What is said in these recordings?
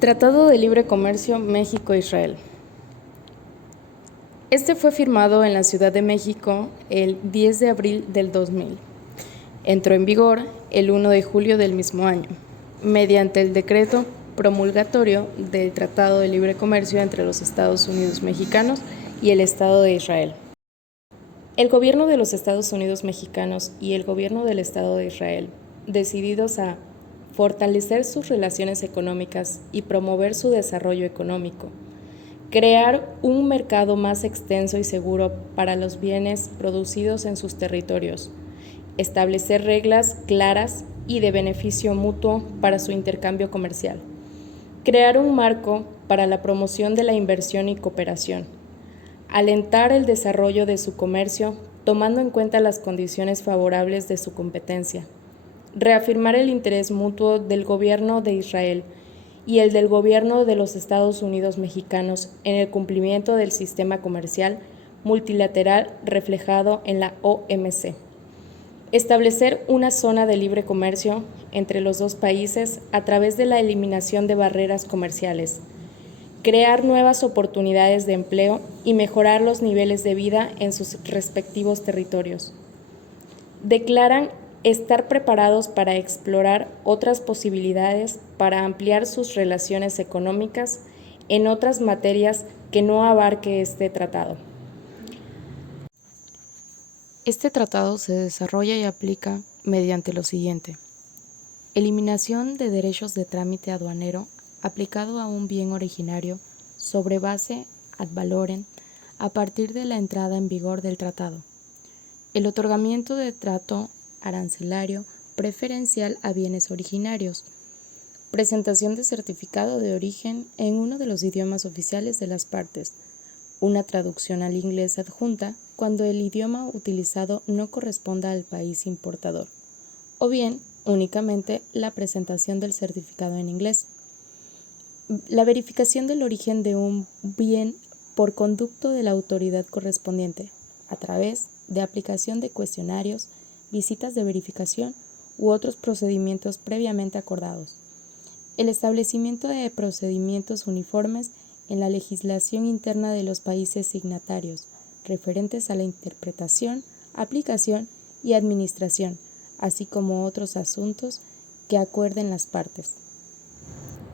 Tratado de Libre Comercio México-Israel. Este fue firmado en la Ciudad de México el 10 de abril del 2000. Entró en vigor el 1 de julio del mismo año, mediante el decreto promulgatorio del Tratado de Libre Comercio entre los Estados Unidos mexicanos y el Estado de Israel. El gobierno de los Estados Unidos mexicanos y el gobierno del Estado de Israel, decididos a fortalecer sus relaciones económicas y promover su desarrollo económico, crear un mercado más extenso y seguro para los bienes producidos en sus territorios, establecer reglas claras y de beneficio mutuo para su intercambio comercial, crear un marco para la promoción de la inversión y cooperación, alentar el desarrollo de su comercio tomando en cuenta las condiciones favorables de su competencia, reafirmar el interés mutuo del gobierno de Israel y el del gobierno de los Estados Unidos mexicanos en el cumplimiento del sistema comercial multilateral reflejado en la OMC. Establecer una zona de libre comercio entre los dos países a través de la eliminación de barreras comerciales, crear nuevas oportunidades de empleo y mejorar los niveles de vida en sus respectivos territorios. Declaran estar preparados para explorar otras posibilidades para ampliar sus relaciones económicas en otras materias que no abarque este tratado. Este tratado se desarrolla y aplica mediante lo siguiente: eliminación de derechos de trámite aduanero aplicado a un bien originario sobre base ad valorem a partir de la entrada en vigor del tratado. El otorgamiento de trato arancelario preferencial a bienes originarios. Presentación de certificado de origen en uno de los idiomas oficiales de las partes. Una traducción al inglés adjunta cuando el idioma utilizado no corresponda al país importador. O bien, únicamente la presentación del certificado en inglés. La verificación del origen de un bien por conducto de la autoridad correspondiente, a través de aplicación de cuestionarios, visitas de verificación u otros procedimientos previamente acordados. El establecimiento de procedimientos uniformes en la legislación interna de los países signatarios, referentes a la interpretación, aplicación y administración, así como otros asuntos que acuerden las partes.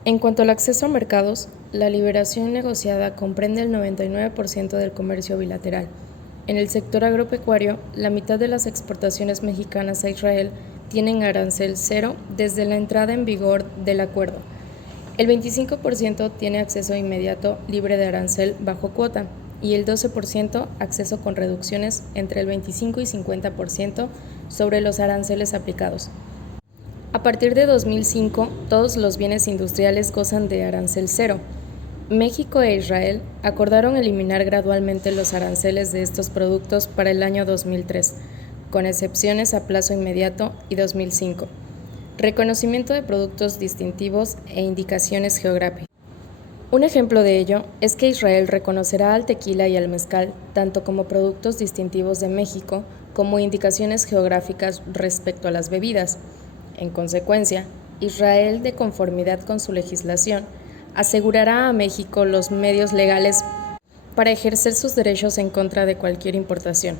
En cuanto al acceso a mercados, la liberación negociada comprende el 99% del comercio bilateral. En el sector agropecuario, la mitad de las exportaciones mexicanas a Israel tienen arancel cero desde la entrada en vigor del acuerdo. El 25% tiene acceso inmediato libre de arancel bajo cuota y el 12% acceso con reducciones entre el 25 y 50% sobre los aranceles aplicados. A partir de 2005, todos los bienes industriales gozan de arancel cero. México e Israel acordaron eliminar gradualmente los aranceles de estos productos para el año 2003, con excepciones a plazo inmediato y 2005. Reconocimiento de productos distintivos e indicaciones geográficas. Un ejemplo de ello es que Israel reconocerá al tequila y al mezcal tanto como productos distintivos de México como indicaciones geográficas respecto a las bebidas. En consecuencia, Israel, de conformidad con su legislación, asegurará a México los medios legales para ejercer sus derechos en contra de cualquier importación,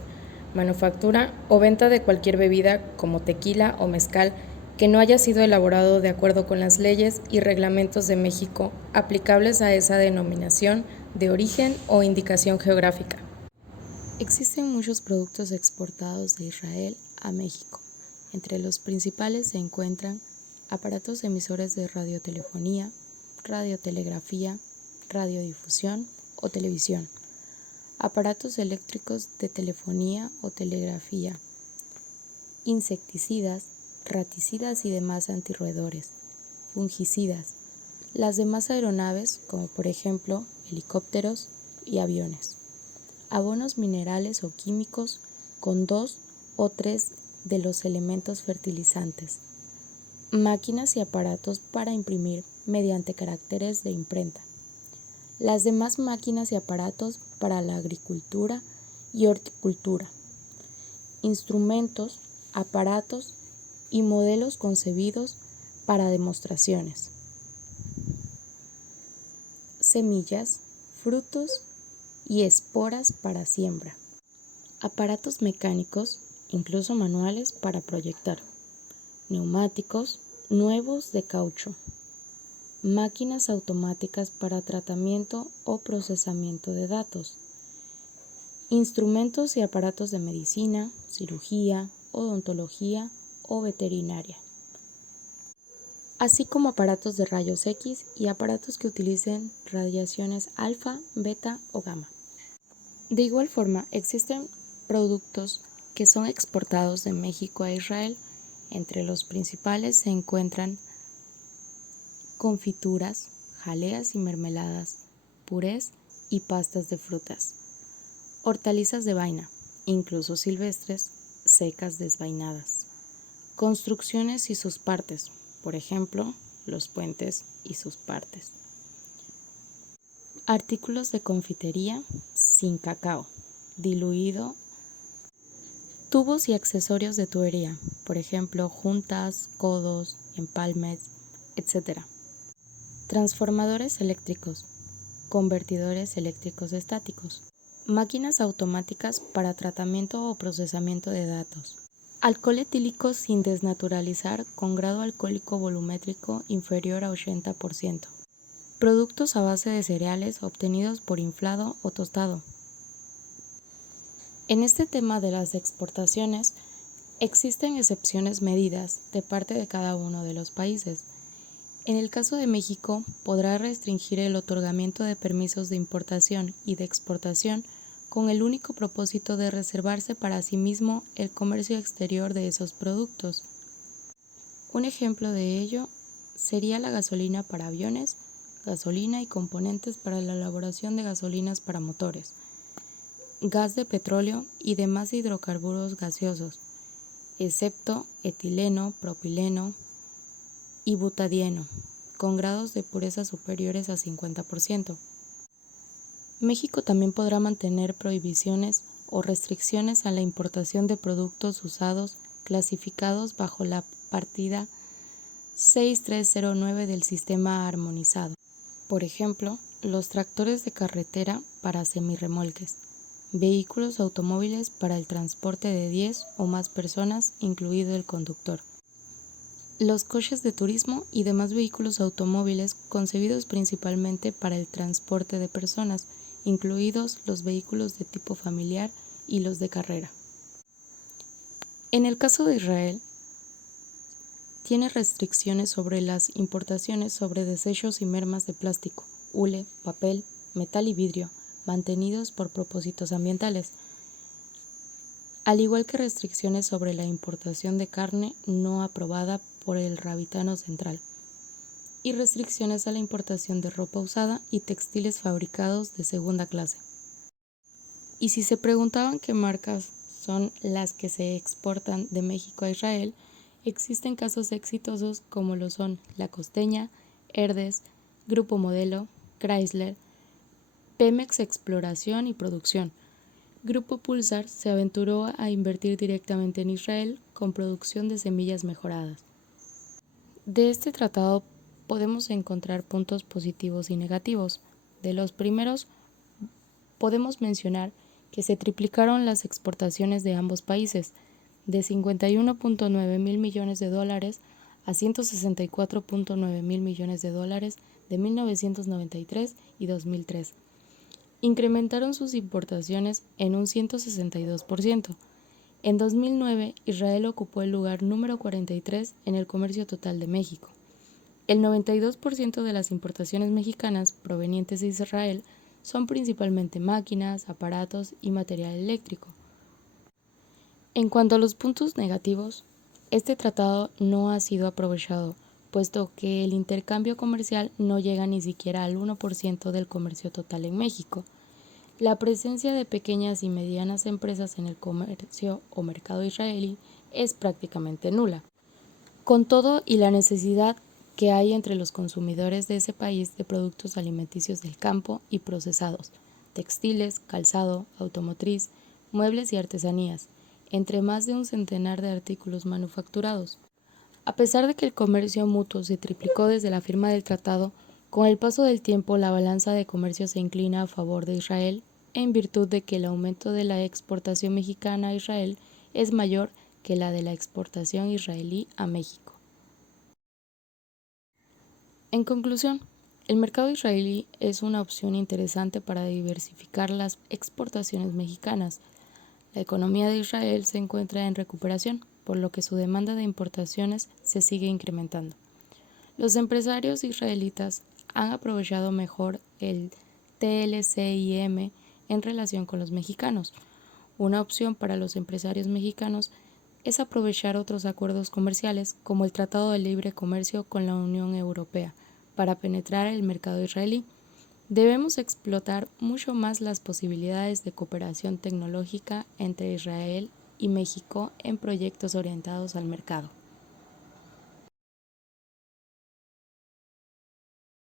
manufactura o venta de cualquier bebida como tequila o mezcal que no haya sido elaborado de acuerdo con las leyes y reglamentos de México aplicables a esa denominación de origen o indicación geográfica. Existen muchos productos exportados de Israel a México. Entre los principales se encuentran aparatos emisores de radiotelefonía, radiotelegrafía, radiodifusión o televisión, aparatos eléctricos de telefonía o telegrafía, insecticidas, raticidas y demás antirroedores, fungicidas, las demás aeronaves como por ejemplo helicópteros y aviones, abonos minerales o químicos con 2 o 3 de los elementos fertilizantes, máquinas y aparatos para imprimir mediante caracteres de imprenta, las demás máquinas y aparatos para la agricultura y horticultura, instrumentos, aparatos y modelos concebidos para demostraciones. semillas, frutos y esporas para siembra. Aparatos mecánicos, incluso manuales, para proyectar. Neumáticos nuevos de caucho. Máquinas automáticas para tratamiento o procesamiento de datos. Instrumentos y aparatos de medicina, cirugía, odontología o veterinaria. Así como aparatos de rayos X y aparatos que utilicen radiaciones alfa, beta o gamma. De igual forma, existen productos que son exportados de México a Israel. Entre los principales se encuentran confituras, jaleas y mermeladas, purés y pastas de frutas, hortalizas de vaina, incluso silvestres, secas desvainadas, construcciones y sus partes, por ejemplo, los puentes y sus partes. Artículos de confitería sin cacao, diluido, tubos y accesorios de tubería, por ejemplo, juntas, codos, empalmes, etc. Transformadores eléctricos, convertidores eléctricos estáticos, máquinas automáticas para tratamiento o procesamiento de datos, alcohol etílico sin desnaturalizar con grado alcohólico volumétrico inferior a 80%, productos a base de cereales obtenidos por inflado o tostado. En este tema de las exportaciones, existen excepciones medidas de parte de cada uno de los países. En el caso de México, podrá restringir el otorgamiento de permisos de importación y de exportación con el único propósito de reservarse para sí mismo el comercio exterior de esos productos. Un ejemplo de ello sería la gasolina para aviones, gasolina y componentes para la elaboración de gasolinas para motores, gas de petróleo y demás hidrocarburos gaseosos, excepto etileno, propileno y butadieno, con grados de pureza superiores a 50%. México también podrá mantener prohibiciones o restricciones a la importación de productos usados clasificados bajo la partida 6309 del Sistema Armonizado. Por ejemplo, los tractores de carretera para semirremolques, vehículos automóviles para el transporte de 10 o más personas, incluido el conductor, los coches de turismo y demás vehículos automóviles concebidos principalmente para el transporte de personas, incluidos los vehículos de tipo familiar y los de carrera. En el caso de Israel, tiene restricciones sobre las importaciones sobre desechos y mermas de plástico, hule, papel, metal y vidrio, mantenidos por propósitos ambientales, al igual que restricciones sobre la importación de carne no aprobada por el Rabitano Central, y restricciones a la importación de ropa usada y textiles fabricados de segunda clase. Y si se preguntaban qué marcas son las que se exportan de México a Israel, existen casos exitosos como lo son La Costeña, Herdes, Grupo Modelo, Chrysler, Pemex Exploración y Producción. Grupo Pulsar se aventuró a invertir directamente en Israel con producción de semillas mejoradas. De este tratado podemos encontrar puntos positivos y negativos. De los primeros, podemos mencionar que se triplicaron las exportaciones de ambos países, de 51.9 mil millones de dólares a 164.9 mil millones de dólares de 1993 y 2003. Incrementaron sus importaciones en un 162%. En 2009, Israel ocupó el lugar número 43 en el comercio total de México. El 92% de las importaciones mexicanas provenientes de Israel son principalmente máquinas, aparatos y material eléctrico. En cuanto a los puntos negativos, este tratado no ha sido aprovechado, puesto que el intercambio comercial no llega ni siquiera al 1% del comercio total en México. La presencia de pequeñas y medianas empresas en el comercio o mercado israelí es prácticamente nula. Con todo y la necesidad que hay entre los consumidores de ese país de productos alimenticios del campo y procesados, textiles, calzado, automotriz, muebles y artesanías, entre más de un centenar de artículos manufacturados. A pesar de que el comercio mutuo se triplicó desde la firma del tratado, Con el paso del tiempo, la balanza de comercio se inclina a favor de Israel en virtud de que el aumento de la exportación mexicana a Israel es mayor que la de la exportación israelí a México. En conclusión, el mercado israelí es una opción interesante para diversificar las exportaciones mexicanas. La economía de Israel se encuentra en recuperación, por lo que su demanda de importaciones se sigue incrementando. Los empresarios israelitas han aprovechado mejor el TLCIM en relación con los mexicanos. Una opción para los empresarios mexicanos es aprovechar otros acuerdos comerciales como el Tratado de Libre Comercio con la Unión Europea para penetrar el mercado israelí. Debemos explotar mucho más las posibilidades de cooperación tecnológica entre Israel y México en proyectos orientados al mercado.